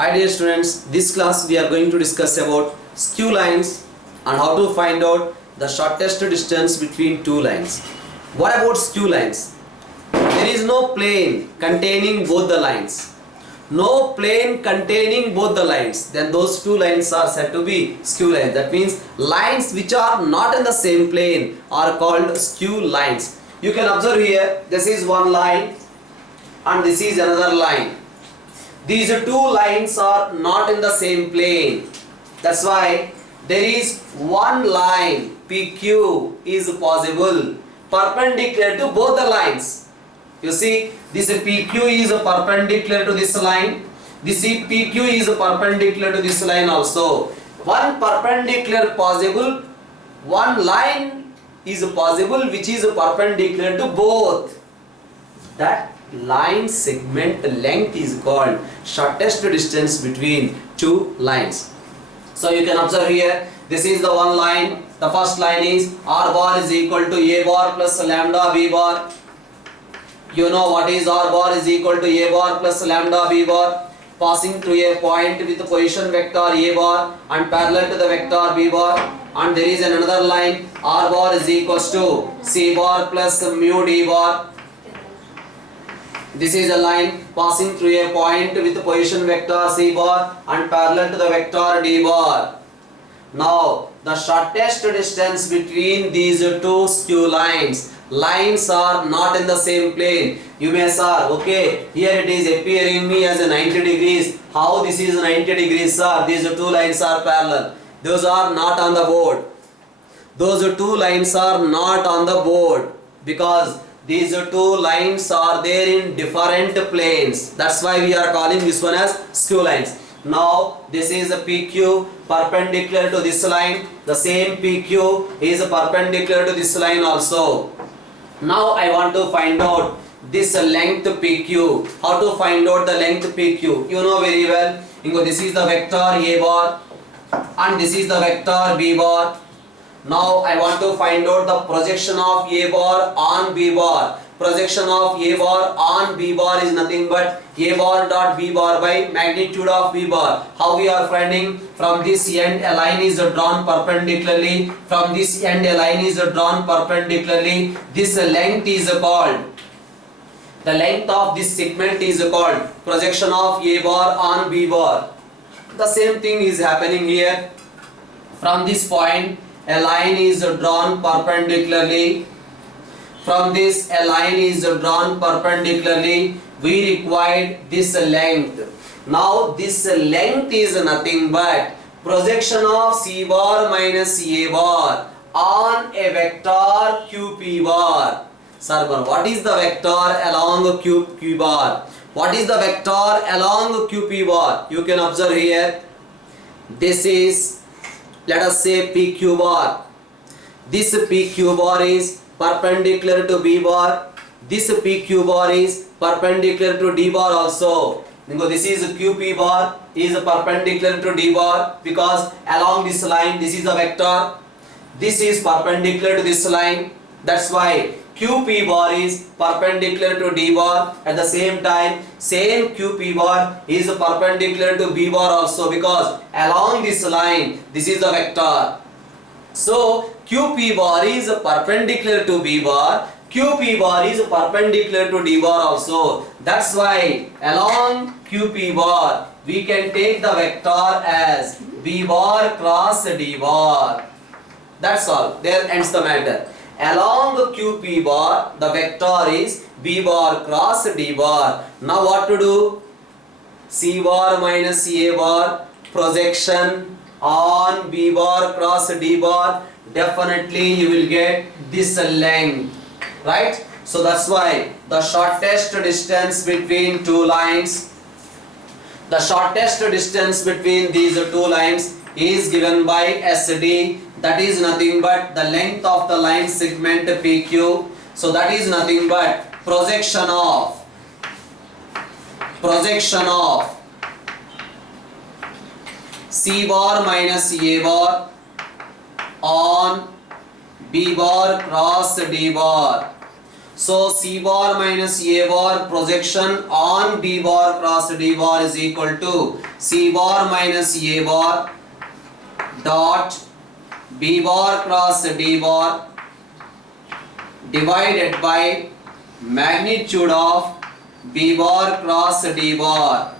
Hi dear students, this class we are going to discuss about skew lines and how to find out the shortest distance between two lines. What about skew lines? There is no plane containing both the lines. No plane containing both the lines. Then those two lines are said to be skew lines. That means lines which are not in the same plane are called skew lines. You can observe here, this is one line and this is another line. These two lines are not in the same plane. That's why there is one line PQ is possible perpendicular to both the lines. You see, this PQ is perpendicular to this line. This PQ is perpendicular to this line also. One perpendicular possible, one line is possible which is perpendicular to both. That line segment length is called shortest distance between two lines. So you can observe here, this is the one line. The first line is R bar is equal to A bar plus lambda B bar. You know what is R bar is equal to A bar plus lambda B bar. Passing through a point with the position vector A bar and parallel to the vector B bar. And there is another line R bar is equals to C bar plus mu D bar. This is a line passing through a point with the position vector C bar and parallel to the vector D bar. Now, the shortest distance between these two skew lines are not in the same plane. You may say, okay, here it is appearing me as a 90 degrees. How this is 90 degrees, sir? These two lines are parallel. Those are not on the board. Those two lines are not on the board because these two lines are there in different planes. That's why we are calling this one as skew lines. Now this is a PQ perpendicular to this line. The same PQ is perpendicular to this line also. Now I want to find out this length PQ. How to find out the length PQ? You know very well. This is the vector A bar and this is the vector B bar. Now I want to find out the projection of A bar on B bar. Projection of A bar on B bar is nothing but A bar dot B bar by magnitude of B bar. How we are finding? From this end a line is drawn perpendicularly. From this end a line is drawn perpendicularly. This length is called, the length of this segment is called projection of A bar on B bar. The same thing is happening here. From this point a line is drawn perpendicularly. From this a line is drawn perpendicularly. We required this length. Now this length is nothing but projection of C bar minus A bar on a vector QP bar. Sir, what is the vector along QP bar? What is the vector along QP bar? You can observe here. This is, let us say, PQ bar. This PQ bar is perpendicular to B bar. This PQ bar is perpendicular to D bar also. This is QP bar is perpendicular to D bar because along this line this is a vector. This is perpendicular to this line. That's why QP bar is perpendicular to D bar. At the same time, same QP bar is perpendicular to B bar also because along this line this is the vector. So QP bar is perpendicular to B bar. QP bar is perpendicular to D bar also. That's why along QP bar we can take the vector as B bar cross D bar. That's all. There ends the matter. Along the QP bar the vector is B bar cross D bar. Now what to do? C bar minus A bar projection on B bar cross D bar. Definitely you will get this length, right? So that's why the shortest distance between two lines, the shortest distance between these two lines is given by SD. That is nothing but the length of the line segment PQ. So that is nothing but projection of C bar minus A bar on B bar cross D bar. So C bar minus A bar projection on B bar cross D bar is equal to C bar minus A bar dot B bar cross D bar divided by magnitude of B bar cross D bar.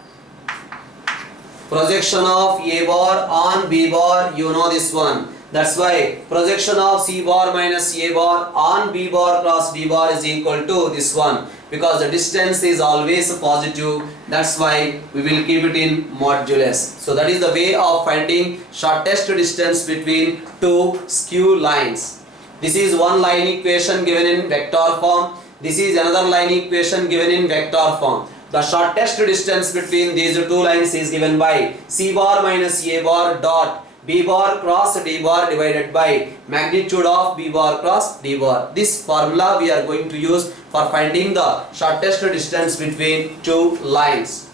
Projection of A bar on B bar, you know this one. That's why projection of C bar minus A bar on B bar cross D bar is equal to this one, because the distance is always positive. That's why we will keep it in modulus. So that is the way of finding shortest distance between two skew lines. This is one line equation given in vector form. This is another line equation given in vector form. The shortest distance between these two lines is given by C bar minus A bar dot B bar cross D bar divided by magnitude of B bar cross D bar. This formula we are going to use for finding the shortest distance between two lines.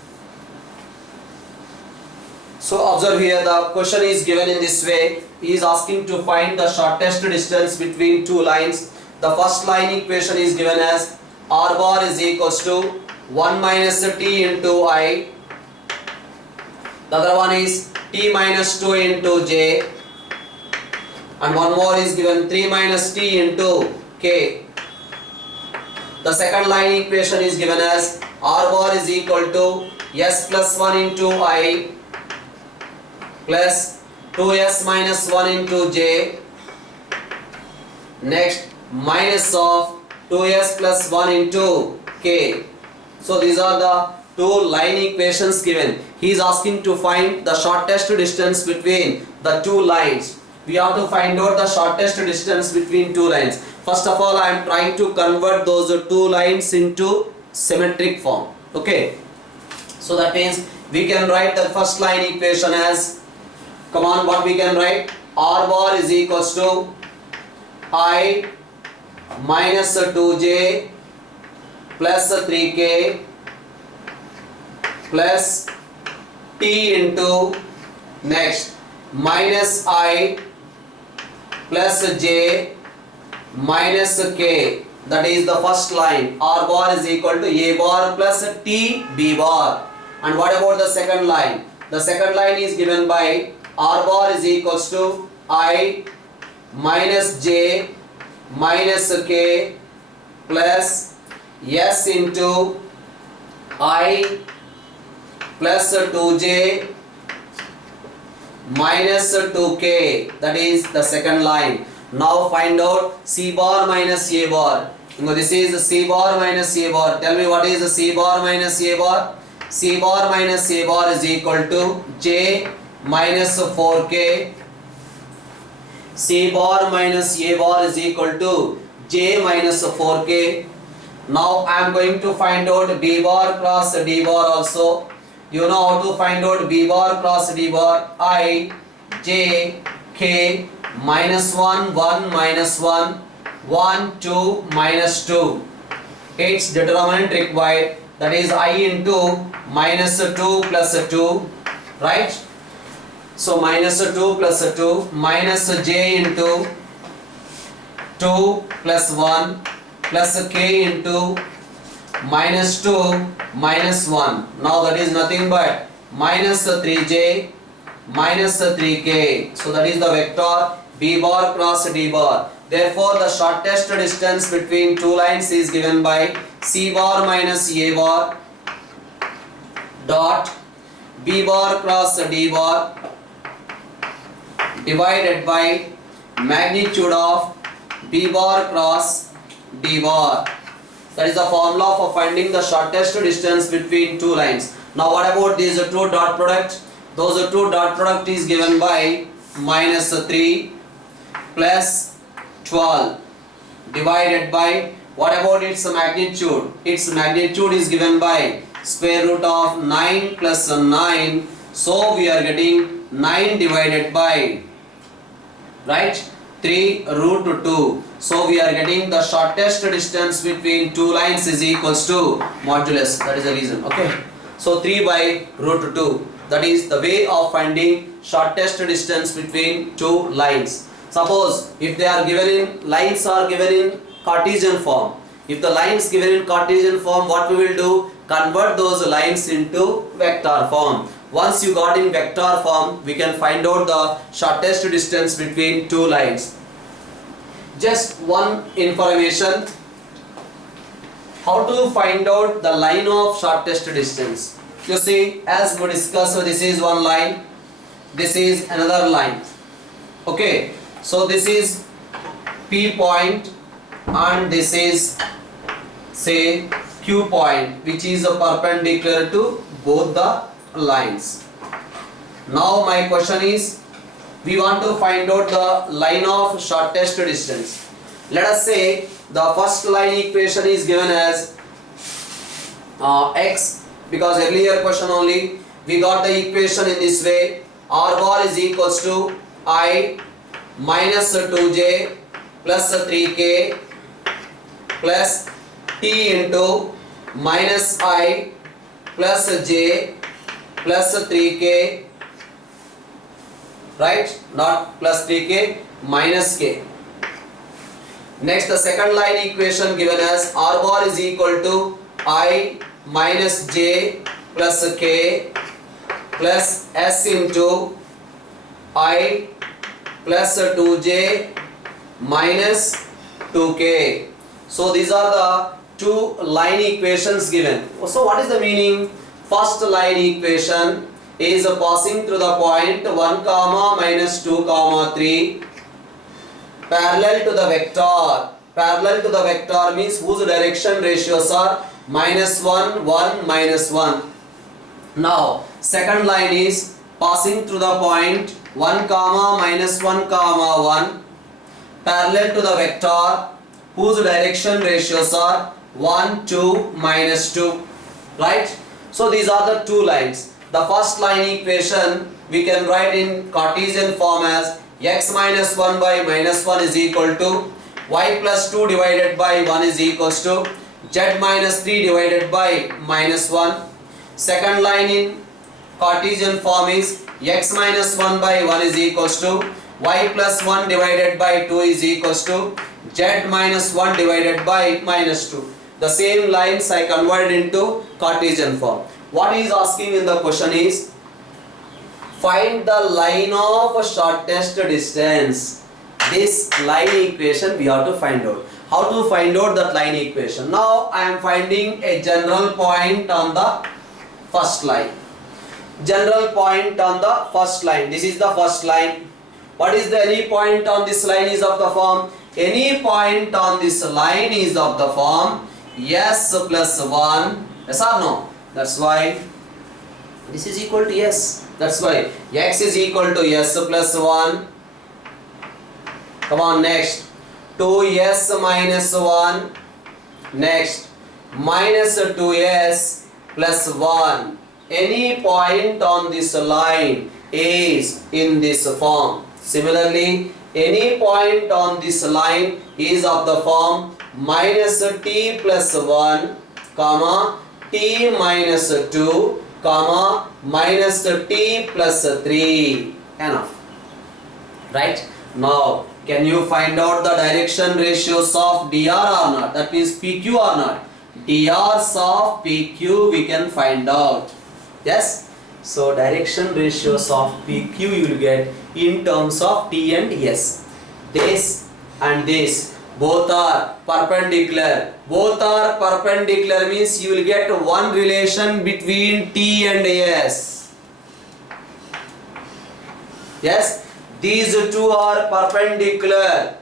So observe here, the question is given in this way. He is asking to find the shortest distance between two lines. The first line equation is given as R bar is equals to 1 minus T into I. The other one is T minus 2 into J. And one more is given 3 minus T into K. The second line equation is given as R bar is equal to S plus 1 into I plus 2S minus 1 into J. Next, minus of 2S plus 1 into K. So these are the two line equations given. He is asking to find the shortest distance between the two lines. We have to find out the shortest distance between two lines. First of all, I am trying to convert those two lines into symmetric form. Okay. So that means we can write the first line equation as, come on, what we can write? R bar is equals to I minus 2J plus 3K plus T into next minus I plus J minus K. That is the first line. R bar is equal to A bar plus T B bar. And what about the second line? The second line is given by R bar is equals to I minus J minus K plus S into I plus 2J minus 2K. That is the second line. Now find out C bar minus A bar. This is C bar minus A bar. Tell me what is C bar minus A bar? C bar minus A bar is equal to J minus 4K. C bar minus A bar is equal to J minus 4K. Now I am going to find out B bar cross D bar also. You know how to find out B bar cross D bar. I, J, K, minus 1, 1, minus 1, 1, 2, minus 2. Its determinant required, that is I into minus 2 plus 2, right? So minus 2 plus 2 minus J into 2 plus 1 plus K into minus 2 minus 1. Now that is nothing but minus 3J minus 3K. So that is the vector B bar cross D bar. Therefore the shortest distance between two lines is given by C bar minus A bar dot B bar cross D bar divided by magnitude of B bar cross D bar. That is the formula for finding the shortest distance between two lines. Now what about these two dot product? Those two dot product is given by minus 3 plus 12 divided by, what about its magnitude? Its magnitude is given by square root of 9 plus 9. So we are getting 9 divided by, right, 3 root 2. So we are getting the shortest distance between two lines is equals to modulus. That is the reason. Okay. So 3 by root 2. That is the way of finding shortest distance between two lines. Suppose if they are given in, lines are given in Cartesian form. If the lines given in Cartesian form, what we will do? Convert those lines into vector form. Once you got in vector form, we can find out the shortest distance between two lines. Just one information. How to find out the line of shortest distance? You see, as we discussed, so this is one line, this is another line. Okay, so this is P point and this is, say, Q point, which is perpendicular to both the lines. Now my question is, we want to find out the line of shortest distance. Let us say the first line equation is given as x, because earlier question only we got the equation in this way: r bar is equals to I minus 2j plus 3k plus t into minus I plus j plus 3k, right? Not plus 3k, minus k. Next, the second line equation given as r bar is equal to I minus j plus k plus s into I plus 2j minus 2k. So these are the two line equations given. So what is the meaning? First line equation is passing through the point 1 comma minus 2 comma 3 parallel to the vector. Parallel to the vector means whose direction ratios are minus 1, 1, minus 1. Now second line is passing through the point 1 comma minus 1 comma 1 parallel to the vector whose direction ratios are 1, 2, minus 2, right? So these are the two lines. The first line equation we can write in Cartesian form as x minus 1 by minus 1 is equal to y plus 2 divided by 1 is equals to z minus 3 divided by minus 1. Second line in Cartesian form is x minus 1 by 1 is equals to y plus 1 divided by 2 is equals to z minus 1 divided by minus 2. The same lines I converted into Cartesian form. What he is asking in the question is, find the line of shortest distance. This line equation we have to find out. How to find out that line equation? Now I am finding a general point on the first line. General point on the first line. This is the first line. What is the any point on this line is of the form? Any point on this line is of the form s plus 1. Yes or no? That's why this is equal to s. That's why x is equal to s plus 1. Come on, next 2s minus 1. Next minus 2s plus 1. Any point on this line is in this form. Similarly, any point on this line is of the form minus t plus 1 comma t minus 2 comma minus t plus 3. Enough, right? Now can you find out the direction ratios of dr or not? That means pq or not? Drs of pq we can find out. Yes, so direction ratios of pq you will get in terms of t and s. This and this both are perpendicular. Both are perpendicular means you will get one relation between t and s. Yes, these two are perpendicular.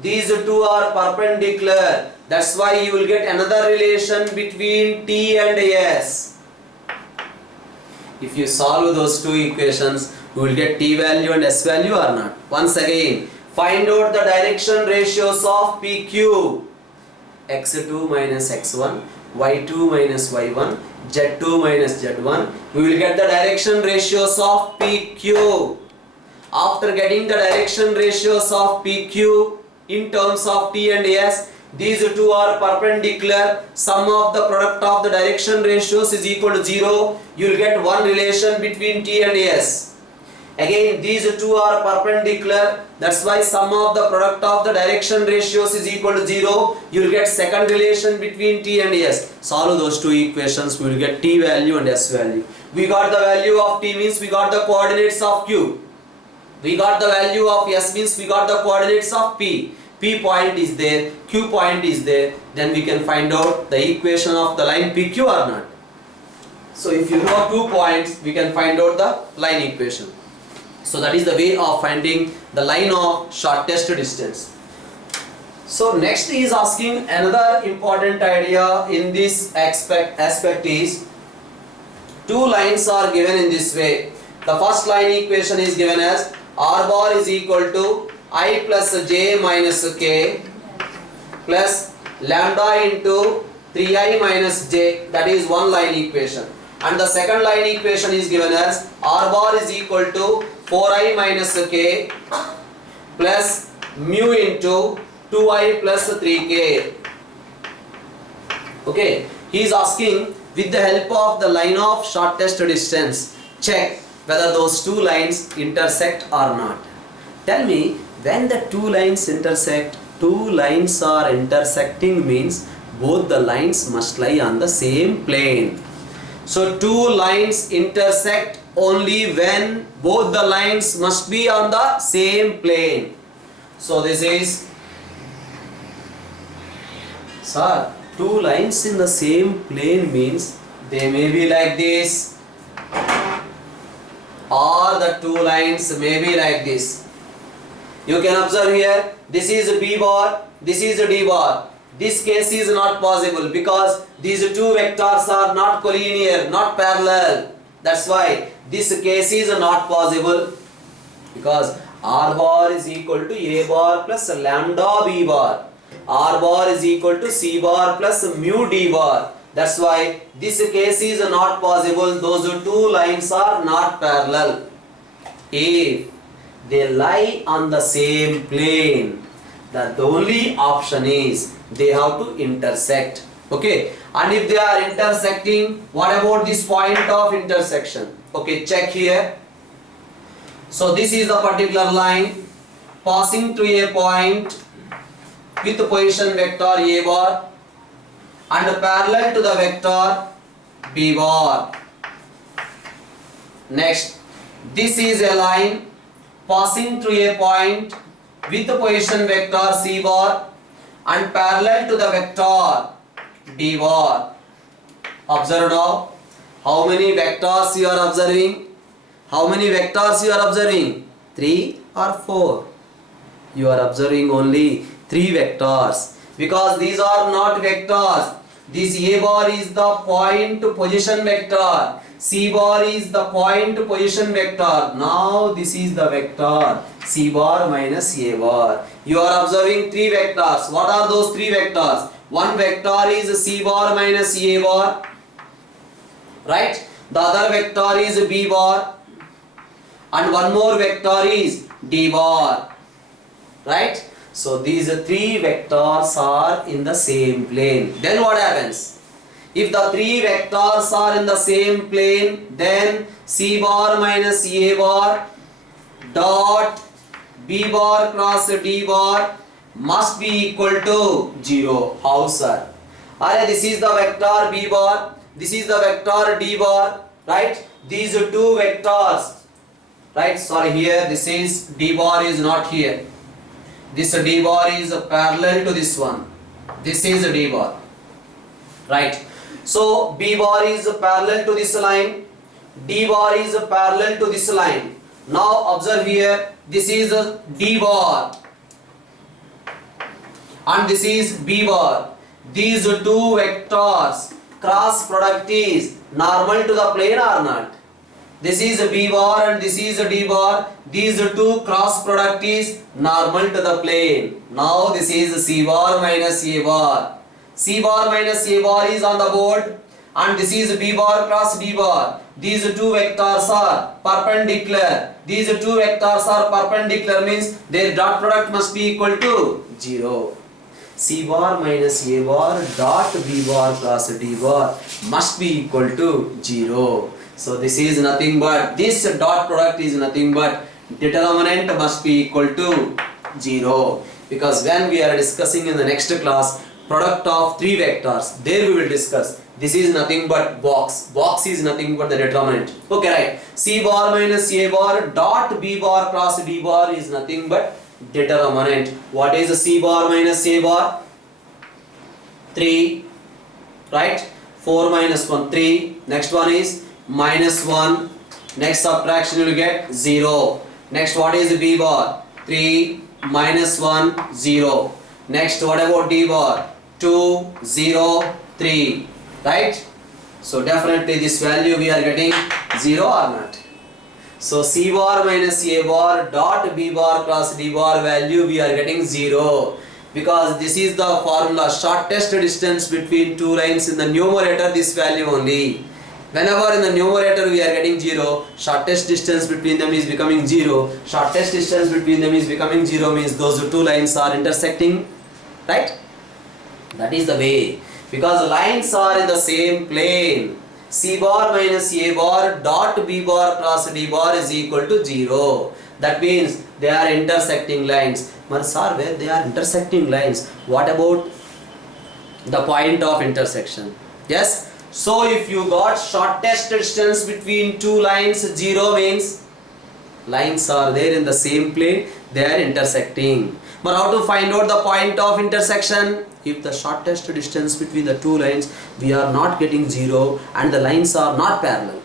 These two are perpendicular. That's why you will get another relation between t and s. If you solve those two equations, you will get t value and s value or not. Once again, find out the direction ratios of PQ. x2 minus x1, y2 minus y1, z2 minus z1. We will get the direction ratios of PQ. After getting the direction ratios of PQ in terms of t and s, these two are perpendicular. Sum of the product of the direction ratios is equal to 0. You will get one relation between t and s. Again, these two are perpendicular. That's why sum of the product of the direction ratios is equal to 0. You will get second relation between t and s. Solve those two equations. We will get t value and s value. We got the value of t means we got the coordinates of q. We got the value of s means we got the coordinates of p. P point is there, q point is there. Then we can find out the equation of the line PQ or not. So if you know 2 points, we can find out the line equation. So that is the way of finding the line of shortest distance. So next is asking another important idea in this aspect is two lines are given in this way. The first line equation is given as r bar is equal to I plus j minus k plus lambda into 3i minus j, that is one line equation. And the second line equation is given as r bar is equal to 4i minus k plus mu into 2i plus 3k. Okay, he is asking with the help of the line of shortest distance, check whether those two lines intersect or not. Tell me, when the two lines intersect, two lines are intersecting means both the lines must lie on the same plane. So two lines intersect only when both the lines must be on the same plane. So this is, sir, two lines in the same plane means they may be like this or the two lines may be like this. You can observe here, this is B bar, this is D bar. This case is not possible because these two vectors are not collinear, not parallel. That's why this case is not possible, because r bar is equal to a bar plus lambda b bar. R bar is equal to c bar plus mu d bar. That's why this case is not possible. Those two lines are not parallel. If they lie on the same plane, the only option is they have to intersect. Okay, and if they are intersecting, what about this point of intersection? Okay, check here. So this is the particular line passing through a point with the position vector a bar and parallel to the vector b bar. Next, this is a line passing through a point with the position vector c bar and parallel to the vector d bar. Observe now, how many vectors you are observing? How many vectors you are observing? 3 or 4? You are observing only 3 vectors, because these are not vectors. This a bar is the point position vector, c bar is the point position vector. Now this is the vector c bar minus a bar. You are observing 3 vectors. What are those 3 vectors? One vector is c bar minus a bar, right? The other vector is b bar, and one more vector is d bar, right? So these 3 vectors are in the same plane. Then what happens? If the 3 vectors are in the same plane, then c bar minus a bar dot b bar cross d bar must be equal to 0. How, sir? This is the vector b bar, this is the vector d bar, right? These 2 vectors, right? Sorry, here this is d bar is not here. This d bar is parallel to this one. This is d bar, right? So b bar is parallel to this line, d bar is parallel to this line. Now observe here, this is d bar and this is b bar. These 2 vectors cross product is normal to the plane or not? This is b bar and this is d bar. These 2 cross product is normal to the plane. Now this is c bar minus a bar. C bar minus a bar is on the board and this is b bar cross d bar. These 2 vectors are perpendicular. These 2 vectors are perpendicular means their dot product must be equal to 0. C bar minus a bar dot b bar cross d bar must be equal to 0. So this is nothing but, this dot product is nothing but determinant must be equal to 0, because when we are discussing in the next class product of three vectors, there we will discuss this is nothing but box is nothing but the determinant. Okay, right? C bar minus A bar dot B bar cross D bar is nothing but determinant. What is the C bar minus A bar? 3, right? 4 minus 1, 3. Next one is minus 1. Next subtraction you will get 0. Next, what is B bar? 3 minus 1, 0. Next, what about D bar? 2, 0, 3. Right? So definitely this value we are getting 0 or not. So C bar minus A bar dot B bar cross D bar value we are getting 0, because this is the formula, shortest distance between two lines. In the numerator this value only. Whenever in the numerator we are getting 0, shortest distance between them is becoming 0. Shortest distance between them is becoming 0 means those two lines are intersecting, right? That is the way, because the lines are in the same plane. C bar minus A bar dot B bar cross D bar is equal to 0. That means they are intersecting lines. But sir, where they are intersecting lines, what about the point of intersection? Yes. So if you got shortest distance between two lines 0 means lines are there in the same plane, they are intersecting. But how to find out the point of intersection? If the shortest distance between the two lines we are not getting 0 and the lines are not parallel,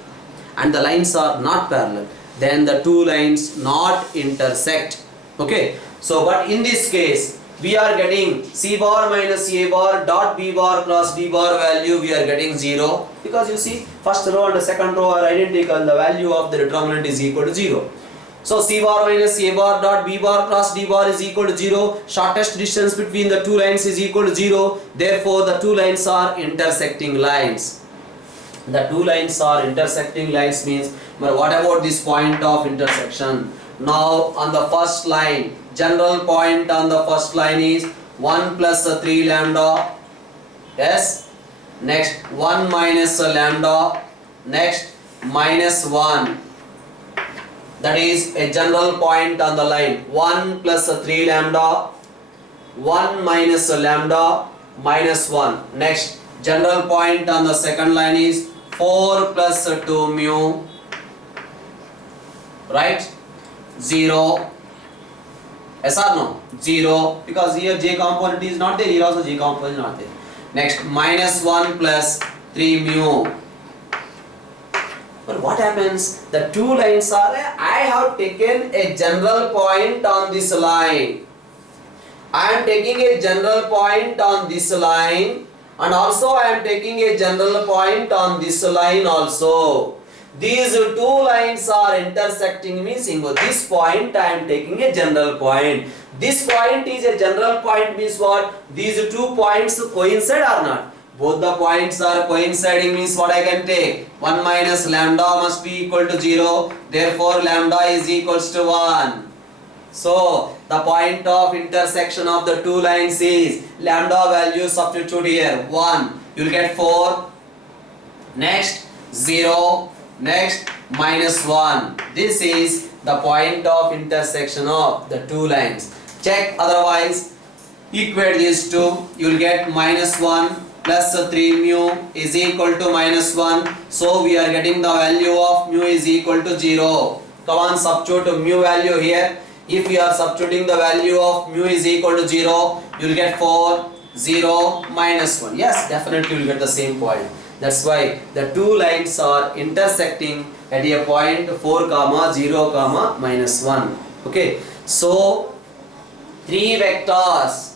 then the two lines not intersect. Okay. So but in this case we are getting C bar minus A bar dot B bar cross D bar value we are getting 0, because you see first row and the second row are identical, the value of the determinant is equal to 0. So C bar minus A bar dot B bar cross D bar is equal to 0, shortest distance between the two lines is equal to 0, therefore the two lines are intersecting lines. The two lines are intersecting lines means, but what about this point of intersection? Now on the first line, general point on the first line is 1 plus 3 lambda. Yes. Next 1 minus lambda. Next minus 1. That is a general point on the line. 1 plus 3 lambda. 1 minus lambda minus 1. Next general point on the second line is 4 plus 2 mu. Right? 0. Yes or no? 0, because here J component is not there, here also J component is not there. Next minus 1 plus 3 mu. But what happens? The two lines are, I have taken a general point on this line. I am taking a general point on this line, and also I am taking a general point on this line also. These two lines are intersecting means in this point I am taking a general point. This point is a general point means what? These 2 points coincide or not? Both the points are coinciding means what I can take? 1 minus lambda must be equal to 0. Therefore lambda is equals to 1. So the point of intersection of the two lines is lambda value substitute here 1. You will get 4. Next 0. Next minus 1. This is the point of intersection of the two lines. Check, otherwise equate these two. You will get minus 1 plus 3 mu is equal to minus 1. So we are getting the value of mu is equal to 0. Come on, substitute mu value here. If we are substituting the value of mu is equal to 0, you will get 4, 0, minus 1. Yes, definitely you will get the same point. That's why the two lines are intersecting at a point 4, 0, minus 1. Okay. So, three vectors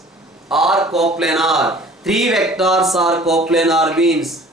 are coplanar. Three vectors are coplanar means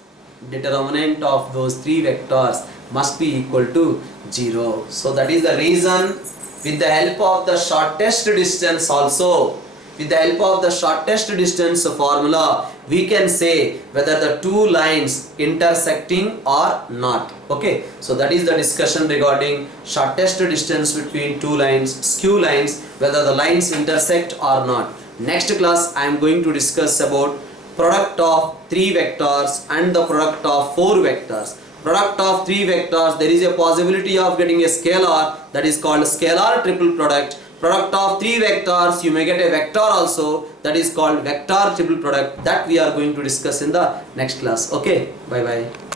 determinant of those three vectors must be equal to 0. So, that is the reason with the help of the shortest distance also, with the help of the shortest distance formula, we can say whether the two lines intersecting or not. Okay, so that is the discussion regarding shortest distance between two lines, skew lines, whether the lines intersect or not. Next class I am going to discuss about product of three vectors and the product of four vectors. product of three vectors, there is a possibility of getting a scalar, that is called scalar triple product. Product of three vectors, you may get a vector also, that is called vector triple product. That we are going to discuss in the next class. Okay, bye bye.